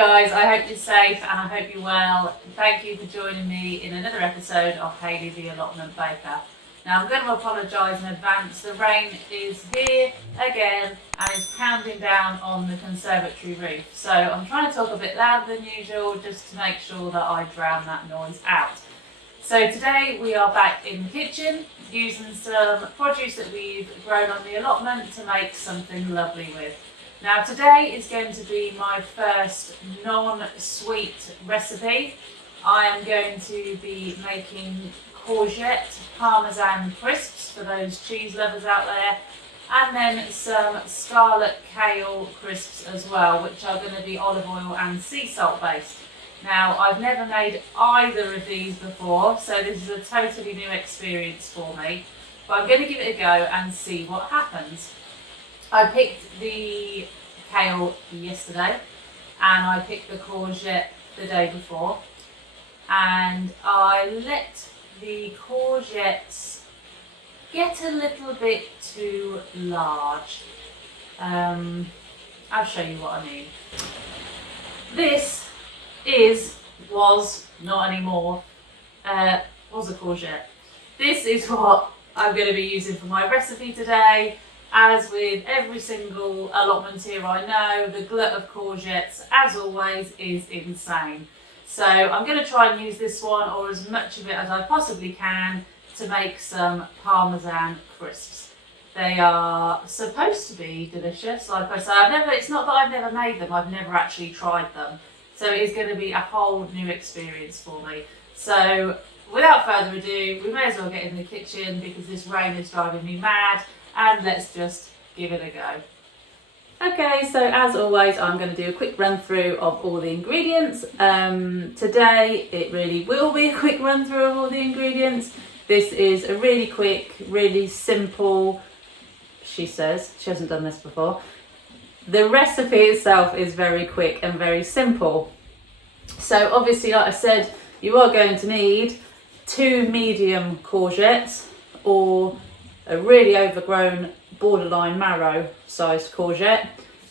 guys, I hope you're safe and I hope you're well. Thank you for joining me in another episode of Hayley the Allotment Baker. Now I'm going to apologise in advance. The rain is here again and is pounding down on the conservatory roof. So I'm trying to talk a bit louder than usual just to make sure that I drown that noise out. So today we are back in the kitchen using some produce that we've grown on the allotment to make something lovely with. Now today is going to be my first non-sweet recipe. I am going to be making Courgette Parmesan Crisps for those cheese lovers out there, and then some Salted Kale Crisps as well, which are going to be olive oil and sea salt based. Now I've never made either of these before, so this is a totally new experience for me, but I'm going to give it a go and see what happens. I picked the kale yesterday and I picked the courgette the day before, and I let the courgettes get a little bit too large. I'll show you what I mean. This was not anymore, was a courgette. This is what I'm going to be using for my recipe today. As with every single allotment here I know, the glut of courgettes, as always, is insane. So I'm going to try and use this one, or as much of it as I possibly can, to make some Parmesan crisps. They are supposed to be delicious. Like I say, it's not that I've never made them, I've never actually tried them. So it is going to be a whole new experience for me. So without further ado, we may as well get in the kitchen because this rain is driving me mad. And let's just give it a go. Okay, so as always, I'm going to do a quick run through of all the ingredients. Today, it really will be a quick run through of all the ingredients. This is a really quick, really simple, she says, she hasn't done this before. The recipe itself is very quick and very simple. So obviously, like I said, you are going to need 2 medium courgettes, or a really overgrown borderline marrow sized courgette.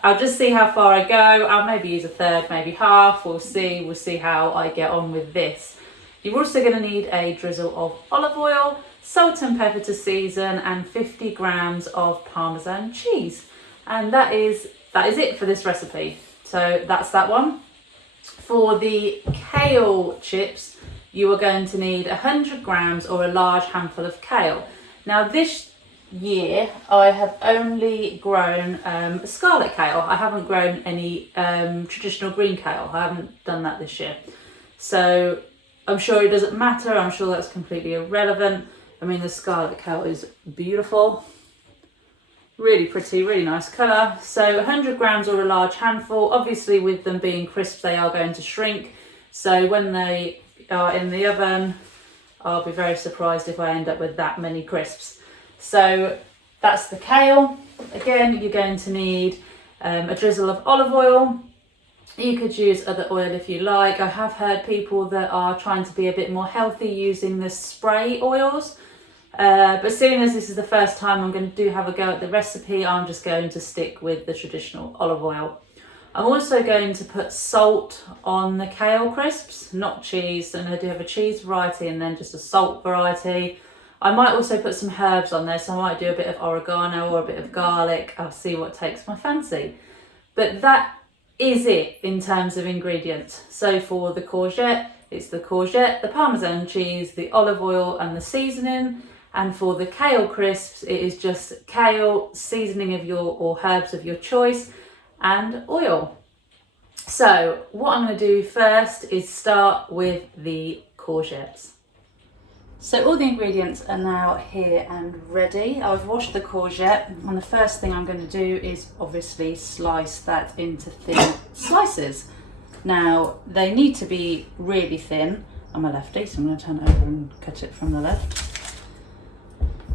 I'll just see how far I go. I'll maybe use a third, maybe half. We'll see how I get on with this. You're also going to need a drizzle of olive oil, salt and pepper to season, and 50 grams of Parmesan cheese. And that is it for this recipe. So that's that one. For the kale chips, you are going to need 100 grams or a large handful of kale. Now this year I have only grown scarlet kale. I haven't grown any traditional green kale. I haven't done that this year. So I'm sure it doesn't matter. I'm sure that's completely irrelevant. I mean, the scarlet kale is beautiful. Really pretty, really nice colour. So 100 grams or a large handful. Obviously with them being crisp, they are going to shrink. So when they are in the oven, I'll be very surprised if I end up with that many crisps. So that's the kale. Again, you're going to need a drizzle of olive oil. You could use other oil if you like. I have heard people that are trying to be a bit more healthy using the spray oils. But seeing as this is the first time I'm going to have a go at the recipe, I'm just going to stick with the traditional olive oil. I'm also going to put salt on the kale crisps, not cheese, and I do have a cheese variety and then just a salt variety. I might also put some herbs on there, so I might do a bit of oregano or a bit of garlic. I'll see what takes my fancy. But that is it in terms of ingredients. So for the courgette, it's the courgette, the Parmesan cheese, the olive oil and the seasoning. And for the kale crisps, it is just kale, seasoning of or herbs of your choice, and oil. So what I'm going to do first is start with the courgettes. So all the ingredients are now here and ready. I've washed the courgette, and the first thing I'm going to do is obviously slice that into thin slices. Now they need to be really thin. I'm a lefty, so I'm going to turn it over and cut it from the left.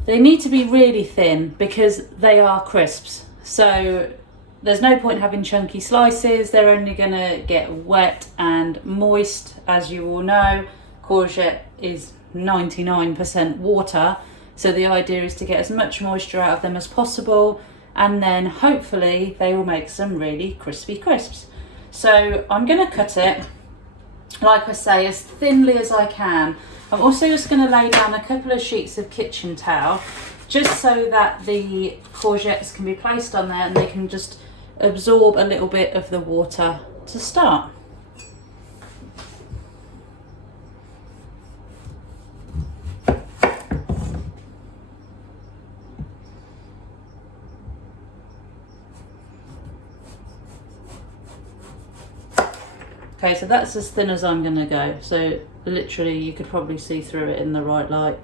They need to be really thin because they are crisps. So there's no point having chunky slices. They're only going to get wet and moist. As you all know, courgette is 99% water, so the idea is to get as much moisture out of them as possible, and then hopefully they will make some really crispy crisps. So I'm going to cut it, like I say, as thinly as I can. I'm also just going to lay down a couple of sheets of kitchen towel, just so that the courgettes can be placed on there and they can just absorb a little bit of the water to start. Okay, so that's as thin as I'm going to go. So literally you could probably see through it in the right light.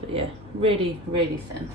But yeah, really, really thin.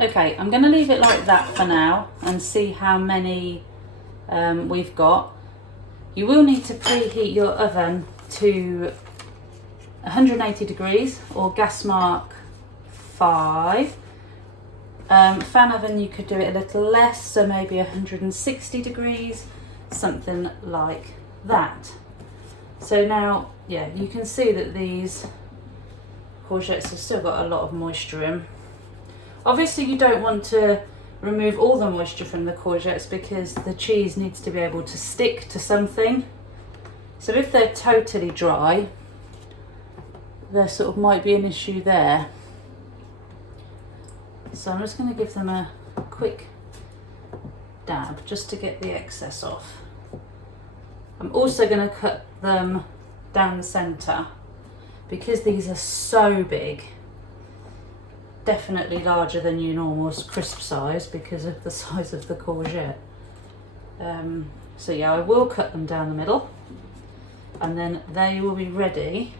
Okay, I'm going to leave it like that for now and see how many we've got. You will need to preheat your oven to 180 degrees or gas mark 5. Fan oven, you could do it a little less, so maybe 160 degrees, something like that. So now, yeah, you can see that these courgettes have still got a lot of moisture in. Obviously you don't want to remove all the moisture from the courgettes because the cheese needs to be able to stick to something. So if they're totally dry, there sort of might be an issue there. So I'm just going to give them a quick dab just to get the excess off. I'm also going to cut them down the centre because these are so big. Definitely larger than your normal crisp size because of the size of the courgette. So yeah, I will cut them down the middle and then they will be ready.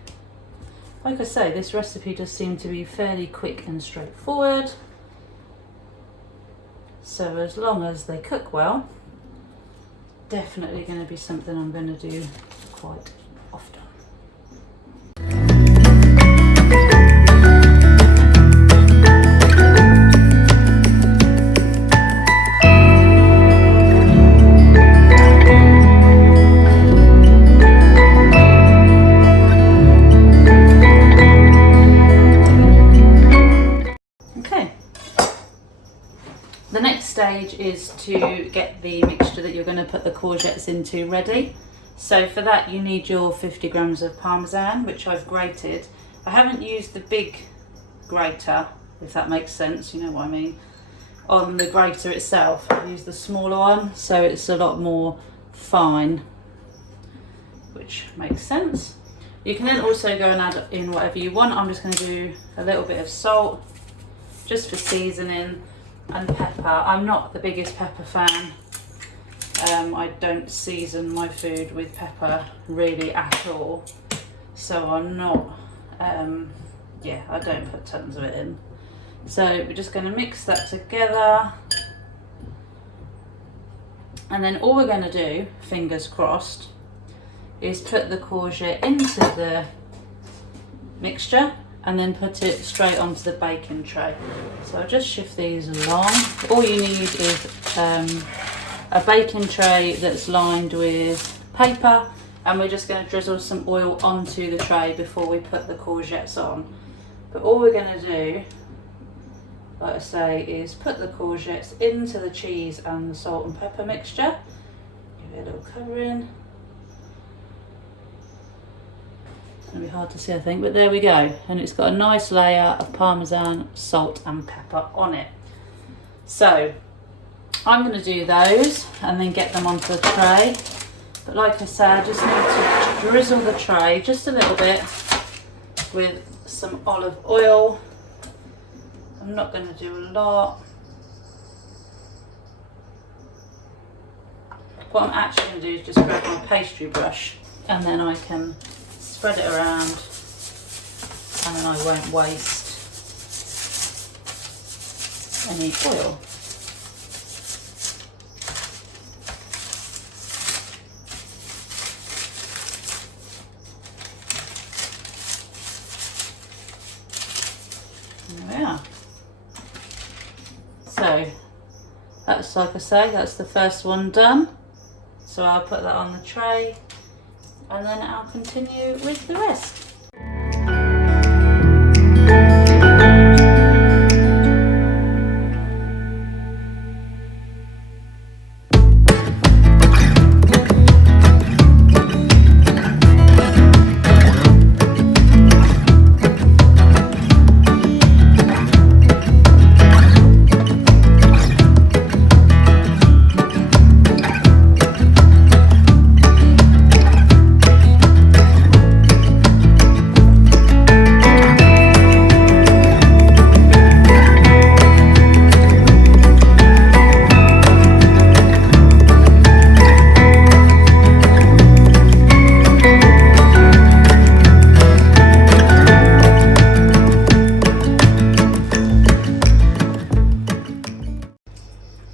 Like I say, this recipe does seem to be fairly quick and straightforward. So as long as they cook well, definitely going to be something I'm going to do quite often. The next stage is to get the mixture that you're going to put the courgettes into ready. So for that you need your 50 grams of Parmesan, which I've grated. I haven't used the big grater, if that makes sense, you know what I mean, on the grater itself. I've used the smaller one, so it's a lot more fine, which makes sense. You can then also go and add in whatever you want. I'm just going to do a little bit of salt, just for seasoning, and pepper. I'm not the biggest pepper fan. I don't season my food with pepper really at all, so I'm not, yeah, I don't put tons of it in. So we're just going to mix that together, and then all we're going to do, fingers crossed, is put the courgette into the mixture and then put it straight onto the baking tray. So I'll just shift these along. All you need is a baking tray that's lined with paper, and we're just going to drizzle some oil onto the tray before we put the courgettes on. But all we're going to do, like I say, is put the courgettes into the cheese and the salt and pepper mixture. Give it a little covering. It's going to be hard to see, I think, but there we go. And it's got a nice layer of Parmesan, salt and pepper on it. So I'm going to do those and then get them onto the tray. But like I said, I just need to drizzle the tray just a little bit with some olive oil. I'm not going to do a lot. What I'm actually going to do is just grab my pastry brush, and then I can spread it around, and then I won't waste any oil. There we are. So that's, like I say, that's the first one done. So I'll put that on the tray and then I'll continue with the rest.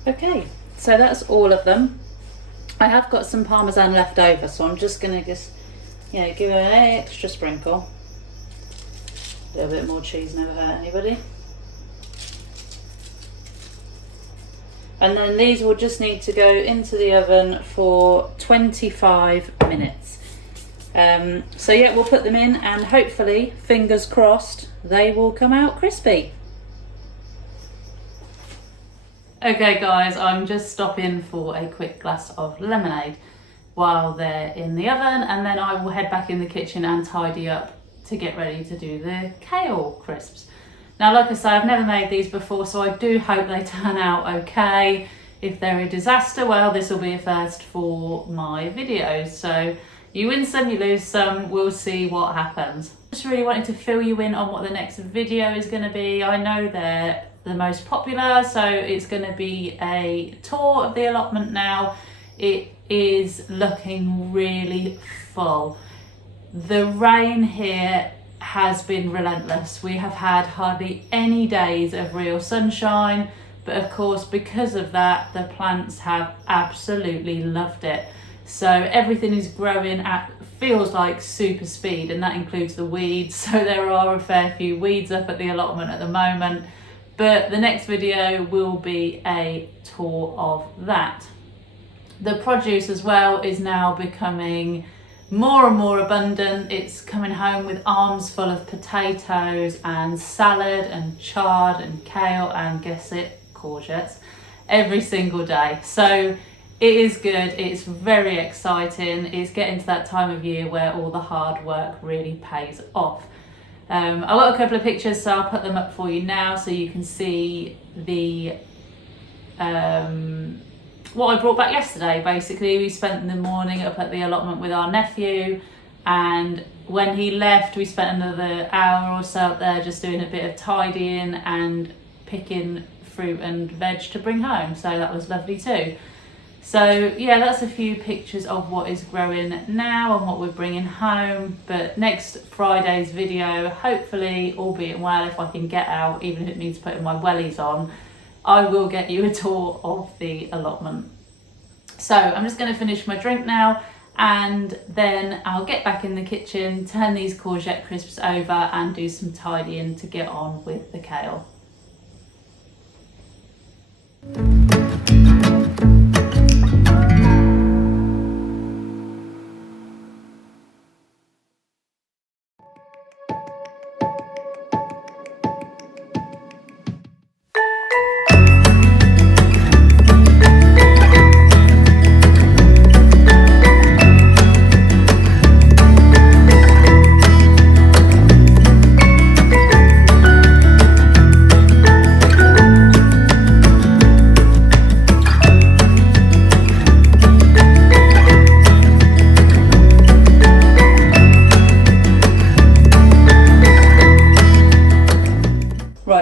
Okay, so that's all of them. I have got some Parmesan left over, so I'm just going to give it an extra sprinkle. A little bit more cheese never hurt anybody. And then these will just need to go into the oven for 25 minutes. So yeah, we'll put them in and hopefully, fingers crossed, they will come out crispy. Okay guys, I'm just stopping for a quick glass of lemonade while they're in the oven, and then I will head back in the kitchen and tidy up to get ready to do the kale crisps. Now, like I say, I've never made these before, so I do hope they turn out okay. If they're a disaster, well, this will be a first for my videos. So you win some, you lose some, we'll see what happens. Just really wanted to fill you in on what the next video is going to be. I know they're the most popular, so it's going to be a tour of the allotment now. It is looking really full. The rain here has been relentless. We have had hardly any days of real sunshine, but of course because of that the plants have absolutely loved it. So everything is growing at feels like super speed, and that includes the weeds. So there are a fair few weeds up at the allotment at the moment. But the next video will be a tour of that. The produce as well is now becoming more and more abundant. It's coming home with arms full of potatoes and salad and chard and kale and, guess it, courgettes every single day. So it is good, it's very exciting. It's getting to that time of year where all the hard work really pays off. I've got a couple of pictures, so I'll put them up for you now so you can see the what I brought back yesterday. Basically, we spent the morning up at the allotment with our nephew, and when he left we spent another hour or so up there just doing a bit of tidying and picking fruit and veg to bring home, so that was lovely too. So yeah, that's a few pictures of what is growing now and what we're bringing home. But next Friday's video, hopefully, albeit well, if I can get out, even if it means putting my wellies on, I will get you a tour of the allotment. So I'm just going to finish my drink now, and then I'll get back in the kitchen, turn these courgette crisps over and do some tidying to get on with the kale.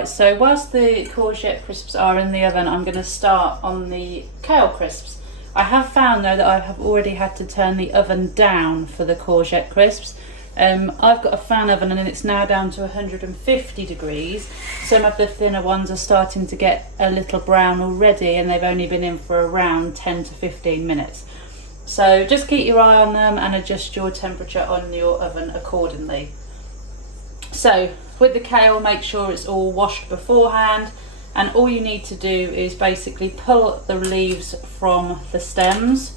So whilst the courgette crisps are in the oven, I'm going to start on the kale crisps. I have found though that I have already had to turn the oven down for the courgette crisps. I've got a fan oven and it's now down to 150 degrees. Some of the thinner ones are starting to get a little brown already, and they've only been in for around 10 to 15 minutes. So just keep your eye on them and adjust your temperature on your oven accordingly. So with the kale, make sure it's all washed beforehand, and all you need to do is basically pull the leaves from the stems.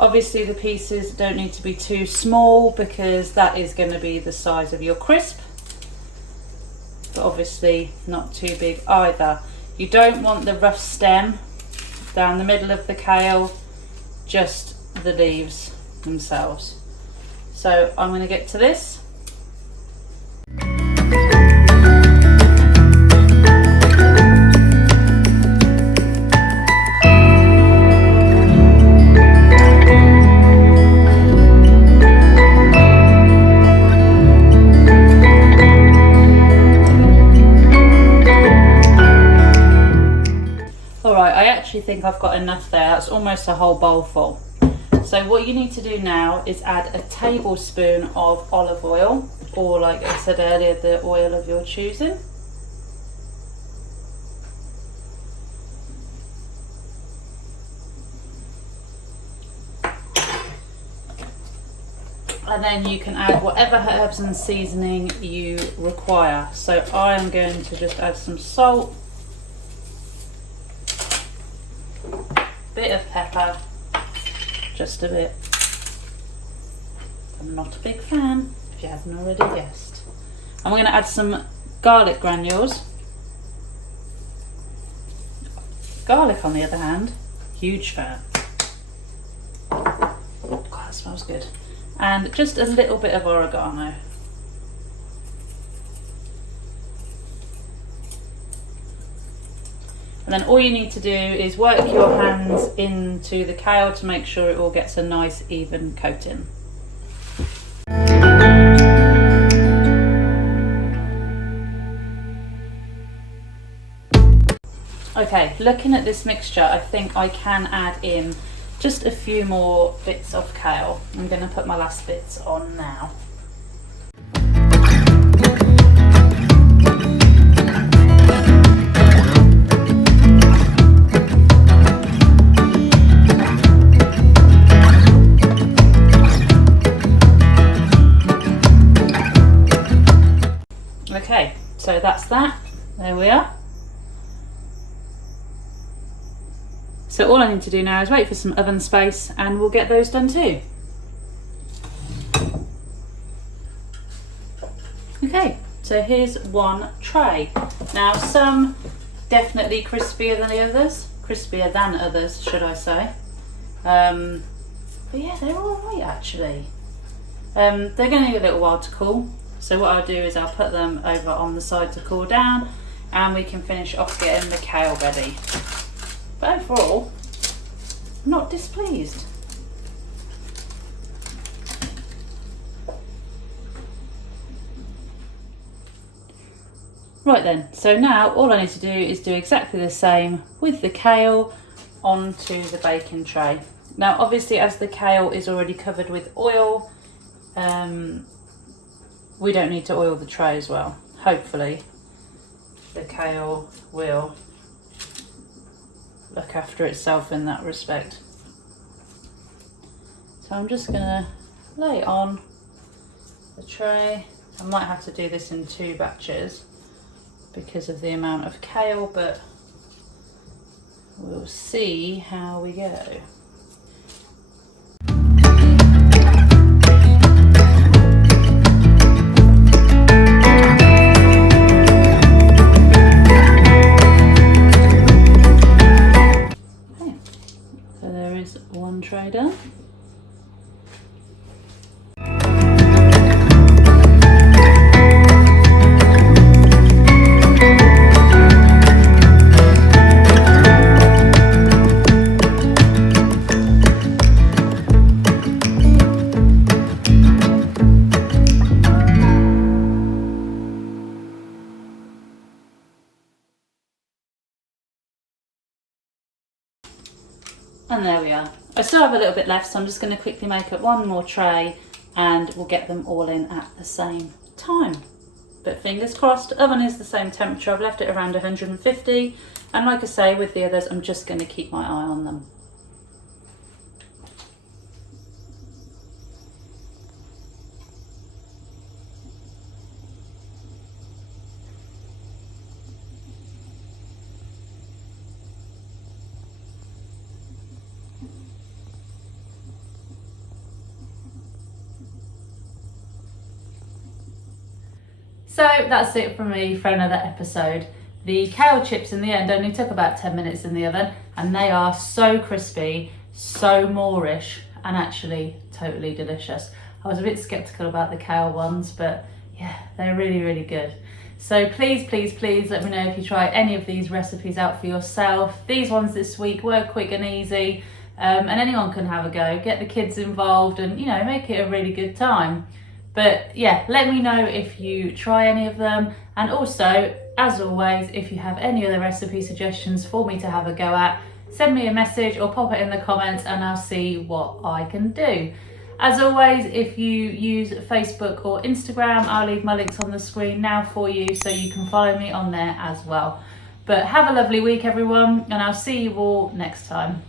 Obviously the pieces don't need to be too small because that is going to be the size of your crisp, but obviously not too big either. You don't want the rough stem down the middle of the kale, just the leaves themselves. So I'm going to get to this. I think I've got enough there. That's almost a whole bowl full. So what you need to do now is add a tablespoon of olive oil, or like I said earlier, the oil of your choosing. And then you can add whatever herbs and seasoning you require. So I am going to just add some salt, bit of pepper, just a bit. I'm not a big fan, if you haven't already guessed. And we're going to add some garlic granules. Garlic, on the other hand, huge fan. Oh God, that smells good. And just a little bit of oregano. And then all you need to do is work your hands into the kale to make sure it all gets a nice even coating. Okay, looking at this mixture, I think I can add in just a few more bits of kale. I'm going to put my last bits on now. Okay, so that's that. There we are. So all I need to do now is wait for some oven space and we'll get those done too. Okay, so here's one tray. Now some definitely crispier than others, should I say. But yeah, they're all right actually. They're going to need a little while to cool. So what I'll do is I'll put them over on the side to cool down, and we can finish off getting the kale ready. But overall, I'm not displeased. Right then, so now all I need to do is do exactly the same with the kale onto the baking tray. Now obviously, as the kale is already covered with oil, we don't need to oil the tray as well. Hopefully the kale will look after itself in that respect. So I'm just gonna lay it on the tray. I might have to do this in 2 batches because of the amount of kale, but we'll see how we go. One tray done. And there we are. I still have a little bit left, so I'm just going to quickly make up one more tray and we'll get them all in at the same time. But fingers crossed, oven is the same temperature. I've left it around 150, and like I say, with the others, I'm just going to keep my eye on them. So that's it from me for another episode. The kale chips in the end only took about 10 minutes in the oven, and they are so crispy, so Moorish, and actually totally delicious. I was a bit skeptical about the kale ones, but yeah, they're really, really good. So please, please, please let me know if you try any of these recipes out for yourself. These ones this week were quick and easy, and anyone can have a go. Get the kids involved and, you know, make it a really good time. But yeah, let me know if you try any of them, and also, as always, if you have any other recipe suggestions for me to have a go at, send me a message or pop it in the comments and I'll see what I can do. As always, if you use Facebook or Instagram, I'll leave my links on the screen now for you so you can follow me on there as well. But have a lovely week everyone, and I'll see you all next time.